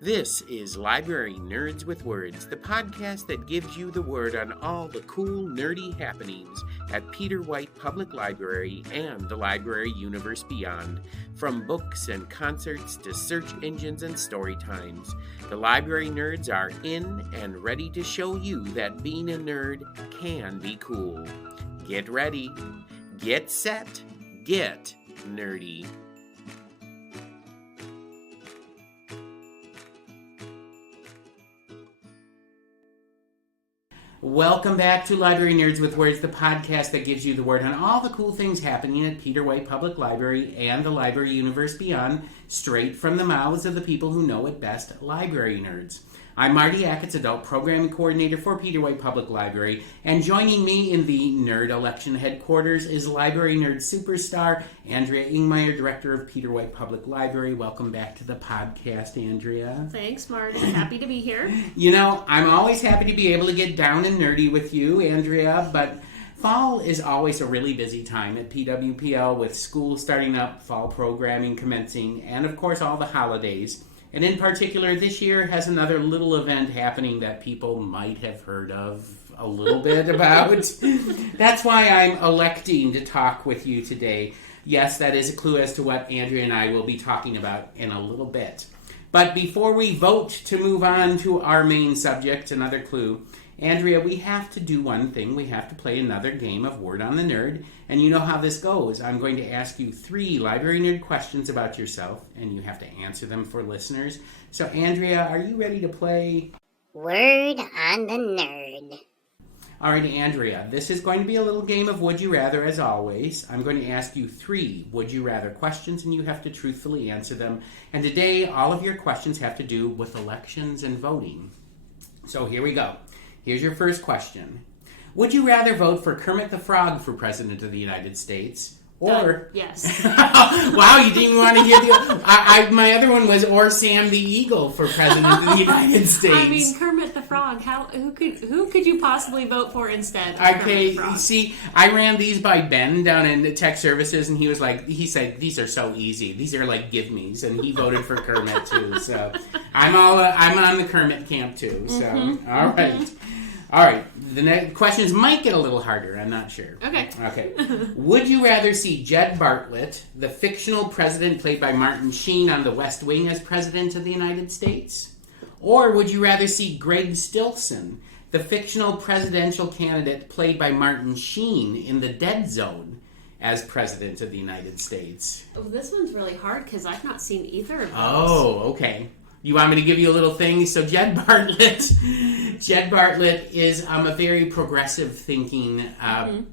This is Library Nerds with Words, the podcast that gives you the word on all the cool, nerdy happenings at Peter White Public Library and the library universe beyond. From books and concerts to search engines and story times, the library nerds are in and ready to show you that being a nerd can be cool. Get ready, get set, get nerdy. Welcome back to Library Nerds with Words, the podcast that gives you the word on all the cool things happening at Peter White Public Library and the library universe beyond, straight from the mouths of the people who know it best, library nerds. I'm Marty, Adult Programming Coordinator for Peter White Public Library, and joining me in the Nerd Election Headquarters is Library Nerd Superstar, Andrea Ingmire, Director of Peter White Public Library. Welcome back to the podcast, Andrea. Thanks, Marty. Happy to be here. You know, I'm always happy to be able to get down and nerdy with you, Andrea, but fall is always a really busy time at PWPL with school starting up, fall programming commencing, and of course all the holidays. And in particular, this year has another little event happening that people might have heard of a little bit about. That's why I'm electing to talk with you today. Yes, that is a clue as to what Andrea and I will be talking about in a little bit. But before we vote to move on to our main subject, another clue, Andrea, we have to do one thing. We have to play another game of Word on the Nerd. And you know how this goes. I'm going to ask you 3 library nerd questions about yourself, and you have to answer them for listeners. So, Andrea, are you ready to play Word on the Nerd? All right, Andrea, this is going to be a little game of Would You Rather, as always. I'm going to ask you 3 Would You Rather questions, and you have to truthfully answer them. And today, all of your questions have to do with elections and voting. So here we go. Here's your first question. Would you rather vote for Kermit the Frog for President of the United States? Or... yes. Wow, you didn't even want to hear the... my other one was, or Sam the Eagle for President of the United States. I mean, Kermit the Frog. Who could you possibly vote for instead of Okay, Kermit the Frog? See, I ran these by Ben down in the tech services, and he said, these are so easy. These are like give-me's, and he voted for Kermit, too. So I'm on the Kermit camp, too. So, all right. All right, the next questions might get a little harder. I'm not sure. Okay. Would you rather see Jed Bartlett, the fictional president played by Martin Sheen on The West Wing, as president of the United States? Or would you rather see Greg Stilson, the fictional presidential candidate played by Martin Sheen in The Dead Zone, as president of the United States? Oh, this one's really hard because I've not seen either of those. Oh, okay. You want me to give you a little thing? So Jed Bartlett is a very progressive thinking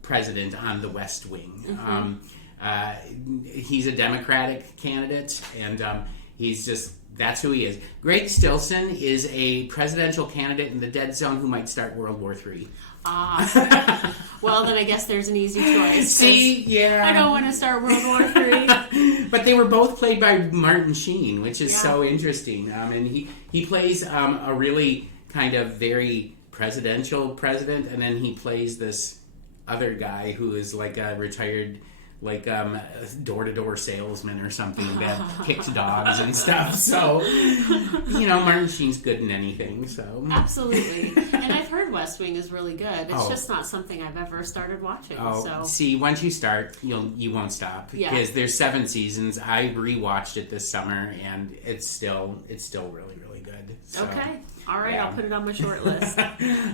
president on the West Wing. He's a Democratic candidate, and that's who he is. Greg Stilson is a presidential candidate in the Dead Zone who might start World War III. Well, then I guess there's an easy choice. See, yeah. I don't want to start World War III. But they were both played by Martin Sheen, which is so interesting. And he plays a really kind of very presidential president, and then he plays this other guy who is like a retired door-to-door salesman or something that picks dogs and stuff. So, Martin Sheen's good in anything. So absolutely. And I've heard West Wing is really good. It's just not something I've ever started watching. So see, once you start, you won't stop. Yeah. Because there's 7 seasons. I rewatched it this summer, and it's still really, really good. So, okay. All right. Yeah. I'll put it on my short list.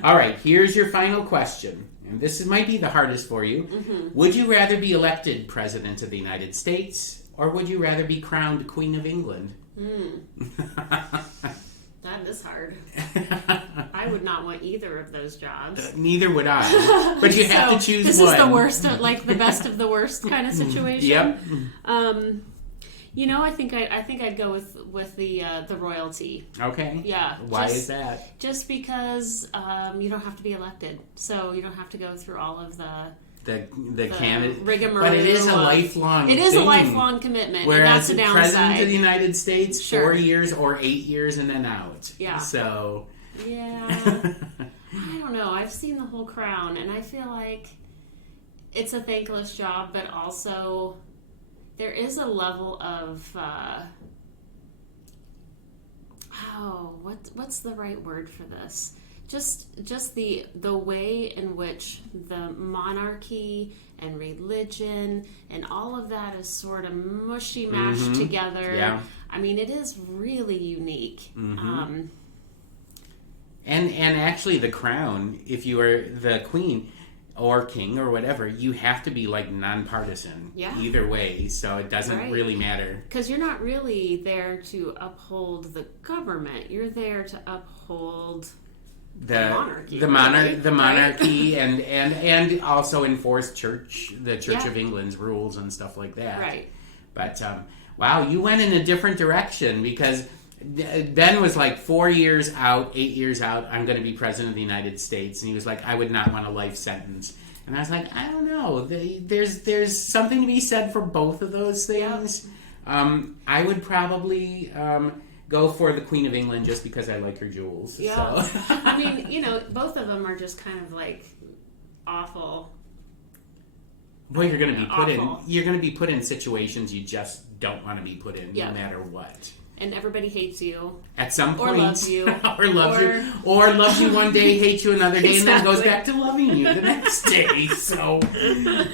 All right. Here's your final question. And this might be the hardest for you. Would you rather be elected President of the United States, or would you rather be crowned Queen of England? That is hard. I would not want either of those jobs. Neither would I. But you have to choose this one. This is the worst, the best of the worst kind of situation. Yep. I think I'd go with the royalty. Okay. Yeah. Why is that? Just because you don't have to be elected, so you don't have to go through all of the candidate rigmarole. But it is a lifelong. It is a lifelong commitment. Whereas and that's a the downside. President of the United States, sure. 4 years or 8 years and then out. Yeah. So. Yeah. I don't know. I've seen The Whole Crown, and I feel like it's a thankless job, but also there is a level of what's the right word for this? Just the way in which the monarchy and religion and all of that is sort of mushy mashed together. Yeah. I mean, it is really unique. And actually, the crown, if you are the queen or king or whatever, you have to be like nonpartisan either way, so it doesn't really matter. Because you're not really there to uphold the government; you're there to uphold the monarchy, and also enforce the Church of England's rules and stuff like that. Right. But wow, you went in a different direction, because Ben was like 8 years out, I'm going to be president of the United States, and he was like, I would not want a life sentence. And I was like, I don't know. There's something to be said for both of those things. I would probably go for the Queen of England just because I like her jewels. Yeah. So. I mean, both of them are just kind of like awful. Well, you're going to be put in situations you just don't want to be put in, no matter what. And everybody hates you at some point, or loves you, or loves you one day, hates you another day, and then goes back to loving you the next day. So,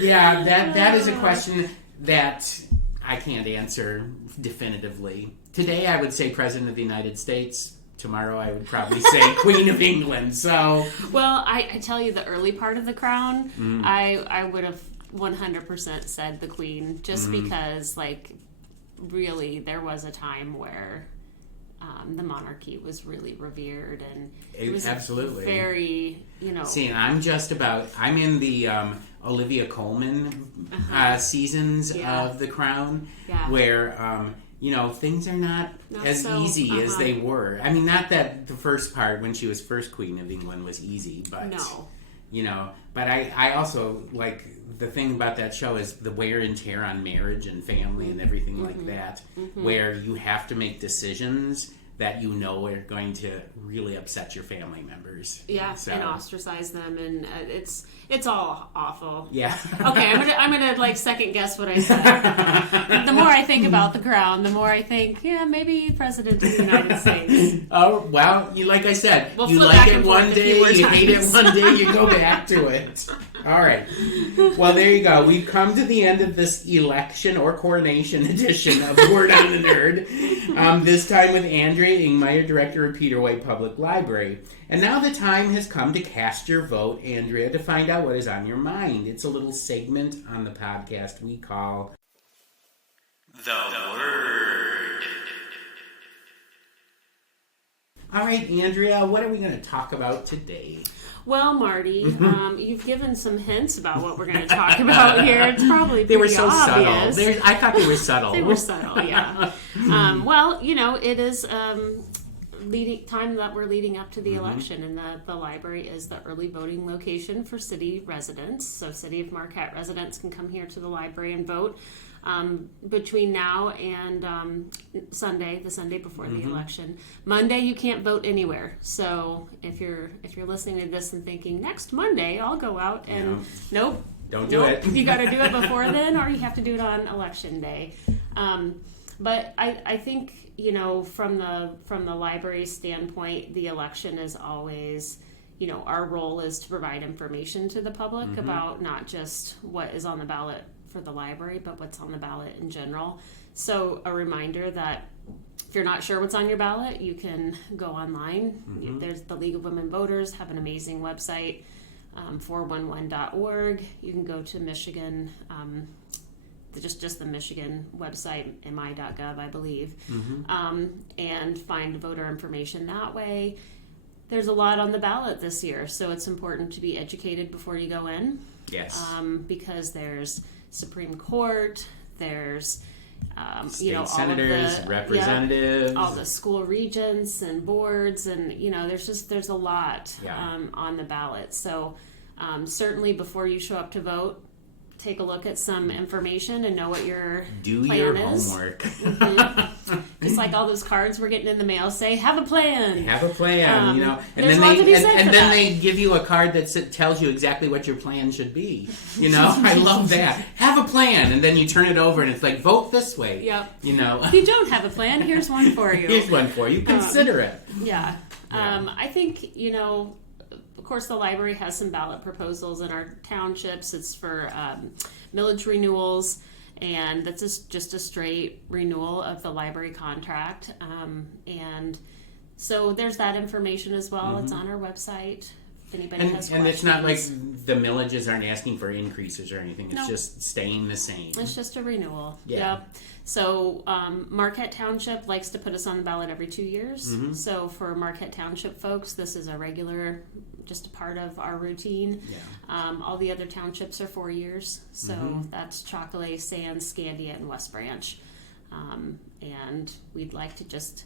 yeah, that is a question that I can't answer definitively. Today, I would say President of the United States. Tomorrow, I would probably say Queen of England. So, well, I tell you, the early part of the crown, I would have 100% said the Queen, just because, like, really, there was a time where the monarchy was really revered, and it was absolutely very, See, and I'm in the Olivia Colman seasons of The Crown, where things are not as easy as they were. I mean, not that the first part when she was first Queen of England was easy, but but I also like. The thing about that show is the wear and tear on marriage and family and everything like that, where you have to make decisions that are going to really upset your family members. Yeah, and ostracize them, and it's all awful. Yeah. Okay, I'm gonna like second guess what I said. The more I think about the crown, the more I think, maybe President of the United States. Oh well, like I said, you like it one day, you hate it one day, you go back to it. All right. Well, there you go. We've come to the end of this election or coronation edition of Word on the Nerd. This time with Andrea Ingmire, Director of Peter White Public Library. And now the time has come to cast your vote, Andrea, to find out what is on your mind. It's a little segment on the podcast we call The Word. All right, Andrea, what are we going to talk about today? Well, Marty, you've given some hints about what we're going to talk about here. It's probably they were so obvious. Subtle. I thought they were subtle. They were subtle, yeah. Well, it is time that we're leading up to the election, and the library is the early voting location for city residents. So City of Marquette residents can come here to the library and vote. Between now and the Sunday before the election. Monday you can't vote anywhere. So if you're listening to this and thinking next Monday I'll go out and nope. Don't do it. You got to do it before then, or you have to do it on election day. But I think from the library standpoint, the election is always. Our role is to provide information to the public about not just what is on the ballot for the library, but what's on the ballot in general. So a reminder that if you're not sure what's on your ballot, you can go online. There's the League of Women Voters, have an amazing website, 411.org. You can go to Michigan, just the Michigan website, mi.gov, I believe, and find voter information that way. There's a lot on the ballot this year, so it's important to be educated before you go in. Yes. Because there's Supreme Court, there's state senators, representatives, all the school regents and boards, and there's a lot on the ballot. So certainly before you show up to vote, take a look at some information and know what your plan is. Homework. Because Just like all those cards we're getting in the mail say, have a plan. Have a plan, you know. And there's then lots to be said for then that. they give you a card that tells you exactly what your plan should be. You know, I love that. Have a plan, and then you turn it over, and it's like, vote this way. Yep. You know. If you don't have a plan, here's one for you. Here's one for you. Consider it. Yeah. I think, you know, of course, the library has some ballot proposals in our townships. It's for millage renewals, and that's just a straight renewal of the library contract. And so there's that information as well. It's on our website. If anybody has questions. And it's not like the millages aren't asking for increases or anything. It's No. just staying the same. It's just a renewal. Yeah. Yep. So Marquette Township likes to put us on the ballot every 2 years. So for Marquette Township folks, this is a regular, just a part of our routine. Yeah. All the other townships are 4 years. So that's Chocolate, Sands, Scandia, and West Branch. And we'd like to just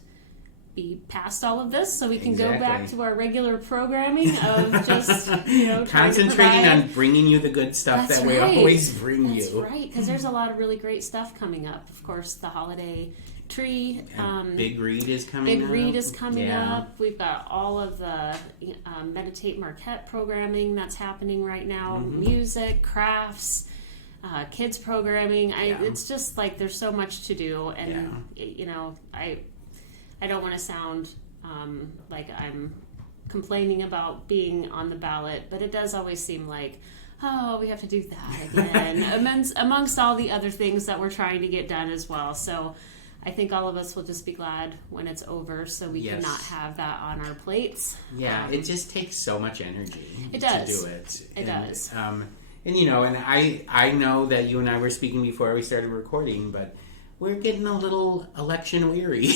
be past all of this so we can go back Exactly. to our regular programming of just, trying to Concentrating provide. on bringing you the good stuff That's that we right. always bring That's you. right, because there's a lot of really great stuff coming up. Of course, the holiday tree. Big Read is coming up. Big Read is coming Yeah. up. We've got all of the Meditate Marquette programming that's happening right now. Music, crafts, kids programming. It's just like there's so much to do. And, I don't want to sound like I'm complaining about being on the ballot, but it does always seem like, oh, we have to do that again, amongst all the other things that we're trying to get done as well. So I think all of us will just be glad when it's over so we can not have that on our plates. Yeah, it just takes so much energy It does. to do it. It does. And I know that you and I were speaking before we started recording, but we're getting a little election weary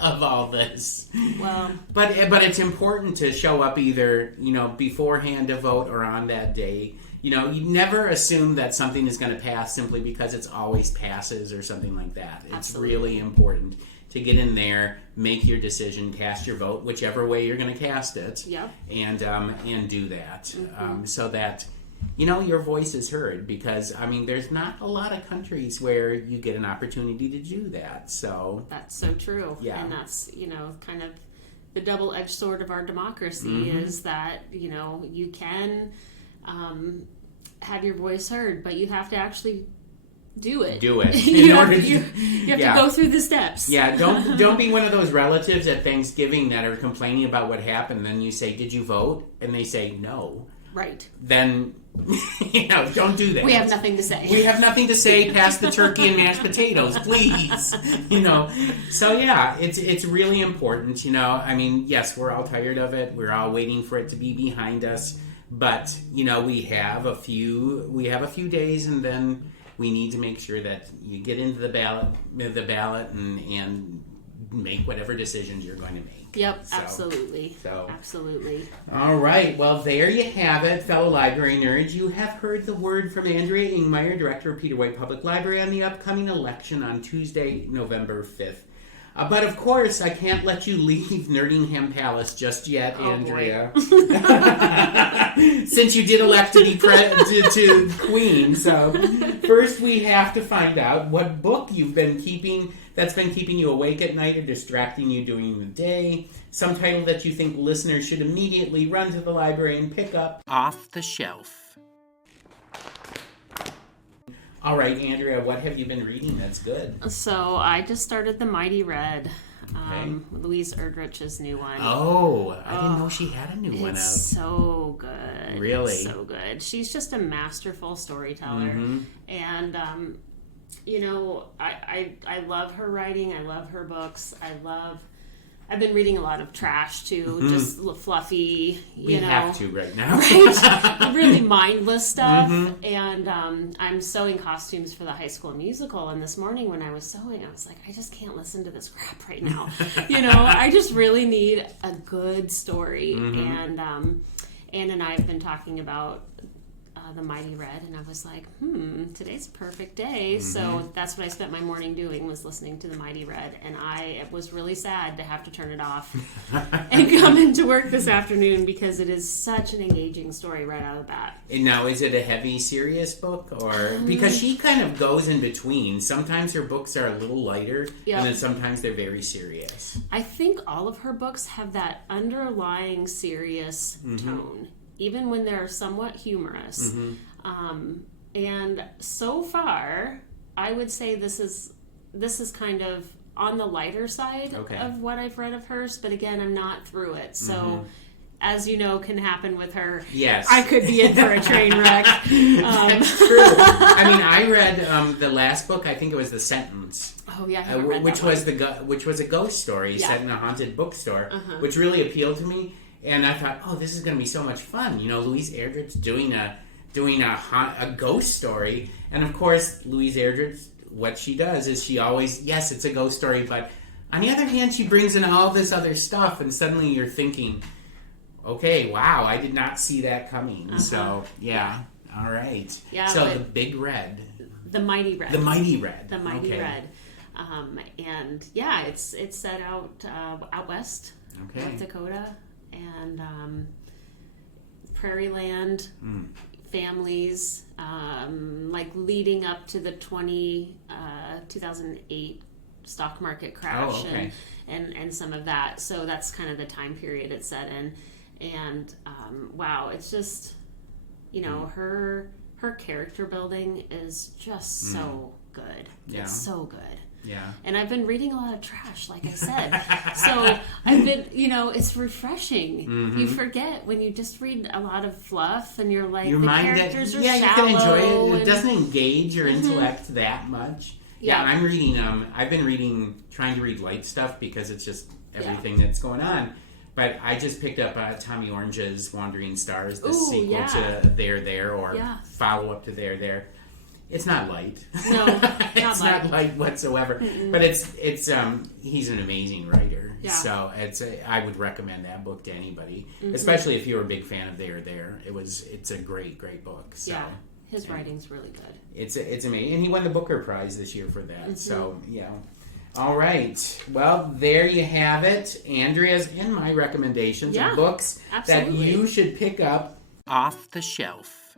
of all this. Well, but it's important to show up either, beforehand to vote or on that day. You never assume that something is going to pass simply because it's always passes or something like that. It's Absolutely. really important to get in there, make your decision, cast your vote, whichever way you're going to cast it, and do that so that your voice is heard, because there's not a lot of countries where you get an opportunity to do that. So that's so true. Yeah. And that's, kind of the double-edged sword of our democracy is that, you can have your voice heard, but you have to actually do it. Do it. you have to go through the steps. Yeah, don't be one of those relatives at Thanksgiving that are complaining about what happened. Then you say, "Did you vote?" And they say, "No." Right. Then, don't do that. We have nothing to say. We have nothing to say past the turkey and mashed potatoes, please. So yeah, it's really important. Yes, we're all tired of it. We're all waiting for it to be behind us. But we have a few days, and then we need to make sure that you get into the ballot and make whatever decisions you're going to make. Yep, absolutely. Absolutely. All right. Well, there you have it, fellow library nerds. You have heard the word from Andrea Ingmire, Director of Peter White Public Library, on the upcoming election on Tuesday, November 5th. But of course, I can't let you leave Nerdingham Palace just yet, Andrea. Since you did elect to be to queen. So first we have to find out what book you've been keeping that's been keeping you awake at night or distracting you during the day. Some title that you think listeners should immediately run to the library and pick up off the shelf. All right, Andrea, what have you been reading that's good? So I just started The Mighty Red, Louise Erdrich's new one. Oh, I didn't know she had a new one out. It's so good. Really? It's so good. She's just a masterful storyteller. And, I love her writing. I love her books. I've been reading a lot of trash, too. Just fluffy, We have to right now. Right? Really mindless stuff. And I'm sewing costumes for the High School Musical. And this morning when I was sewing, I was like, I just can't listen to this crap right now. I just really need a good story. And Ann and I have been talking about The Mighty Red, and I was like, today's a perfect day. So that's what I spent my morning doing, was listening to The Mighty Red, and I was really sad to have to turn it off and come into work this afternoon, because it is such an engaging story right out of the bat. And now, is it a heavy, serious book? Or because she kind of goes in between. Sometimes her books are a little lighter, and then sometimes they're very serious. I think all of her books have that underlying serious tone, even when they're somewhat humorous. And so far, I would say this is kind of on the lighter side of what I've read of hers, but again, I'm not through it. So, as you know, can happen with her. Yes. I could be in for a train wreck. That's true. I mean, I read the last book, I think it was The Sentence. Oh, yeah, I haven't read which that was which was a ghost story set in a haunted bookstore, which really appealed to me. And I thought, oh, this is going to be so much fun. You know, Louise Erdrich doing a ghost story. And of course, Louise Erdrich, what she does is she always, yes, it's a ghost story, but on the other hand, she brings in all this other stuff, and suddenly you're thinking, okay, wow, I did not see that coming. So, yeah. All right. Yeah, so The Big Red. The Mighty Red. The Mighty Red. The Mighty Red. And yeah, it's set out west, North Dakota, and prairie land, families, like leading up to the 2008 stock market crash and some of that. So that's kind of the time period it's set in. And wow, it's just, you know, her character building is just so good. Yeah. It's so good. Yeah. And I've been reading a lot of trash, like I said. So I've been, you know, it's refreshing. You forget when you just read a lot of fluff and you're like, your the mind characters are you shallow. can enjoy it. It doesn't engage your intellect that much. Yeah. I'm reading, I've been trying to read light stuff because it's just everything that's going on. But I just picked up Tommy Orange's Wandering Stars, the sequel to There, or follow-up to There. It's not light. No, it's not light whatsoever. But it's he's an amazing writer. Yeah. So I would recommend that book to anybody, especially if you're a big fan of There. It's a great book. So. Yeah, his writing's really good. It's amazing, and he won the Booker Prize this year for that. So yeah. All right. Well, there you have it. Andrea's and my recommendations of books that you should pick up off the shelf.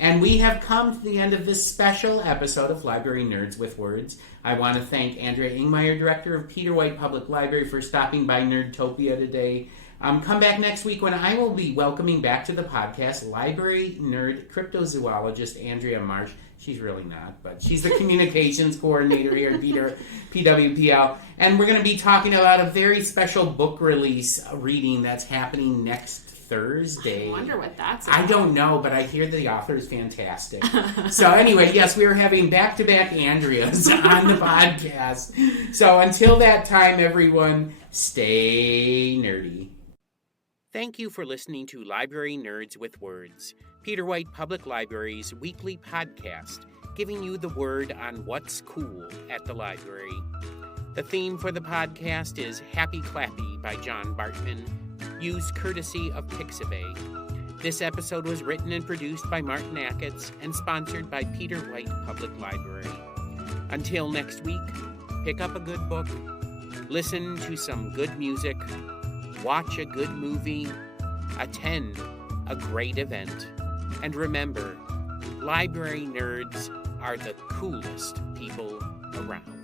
And we have come to the end of this special episode of Library Nerds with Words. I want to thank Andrea Ingmire, Director of Peter White Public Library, for stopping by Nerdtopia today. Come back next week when I will be welcoming back to the podcast library nerd cryptozoologist Andrea Marsh. She's really not, but she's the communications coordinator here at PWPL. And we're going to be talking about a very special book release reading that's happening next Thursday. I wonder what that's about. I don't know, but I hear the author is fantastic. So anyway, yes, we are having back-to-back Andreas on the podcast. So until that time, everyone, stay nerdy. Thank you for listening to Library Nerds with Words, Peter White Public Library's weekly podcast, giving you the word on what's cool at the library. The theme for the podcast is Happy Clappy by John Bartman, used courtesy of Pixabay. This episode was written and produced by Martin Acketts and sponsored by Peter White Public Library. Until next week, pick up a good book, listen to some good music, watch a good movie, attend a great event, and remember, library nerds are the coolest people around.